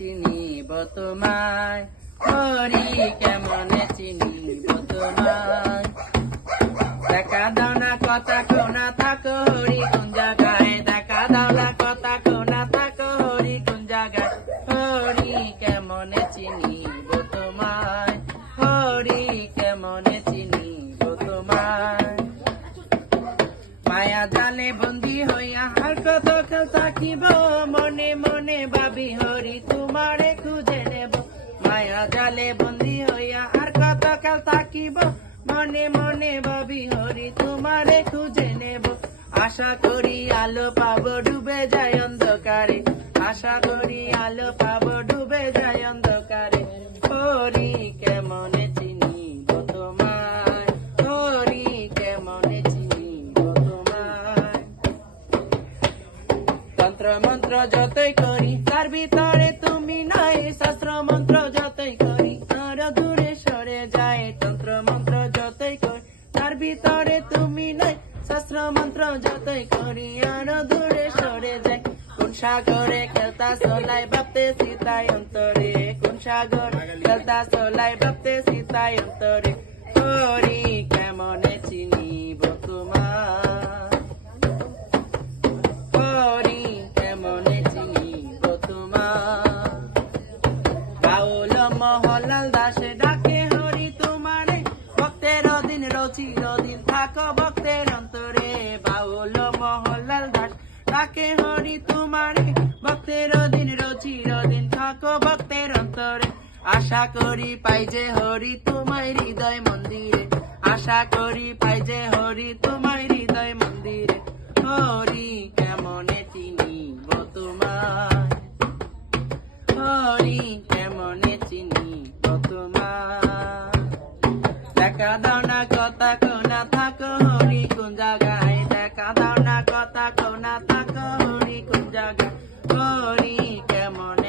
চিনিব তোমায়। হরি কেমনে চিনিব তোমায়। দেখা দাও না কথা কোনা থাকো, হরি কোন জায়গায়? থাকিব। মনে মনে ভাবি, হরি, তোমারে খুঁজে নেব। মায়া জালে বন্দি হইয়া আর কতকাল থাকিব? মনে মনে ভাবি, হরি, তোমারে খুঁজে নেব। আশা করি আলো পাব, ডুবে যায় অন্ধকারে। আশা করি আলো পাব, ডুবে যায় অন্ধকারে মন্ত্র যতই করি, তার ভিতরে তুমি নাই। শাস্ত্র মন্ত্র যতই করি আর দূরে সরে যায়। তন্ত্র মন্ত্র যতই করি, তার ভিতরে তুমি নাই। শাস্ত্র মন্ত্র যতই করি, আর দূরে সরে যায়। কোন সাগরে খেলতা সোলাই ভাবতে সীতাই অন্তরে। কোন সাগর খেলতা সোলাই ভাবতে সীতাই অন্তরে। হরি দিন থাক ভক্তের অন্তরে, বাউল মহলাল দাস তাকে হরি তোমারে, ভক্তের দিন চিরদিন থাকো ভক্তের অন্তরে। আশা করি পাই যে হরি তোমার হৃদয় মন্দিরে। আশা করি পাই যে হরি তোমার দাও না কথা না কথা কোনা থাকো হরি কোন জায়গায়? কেমনে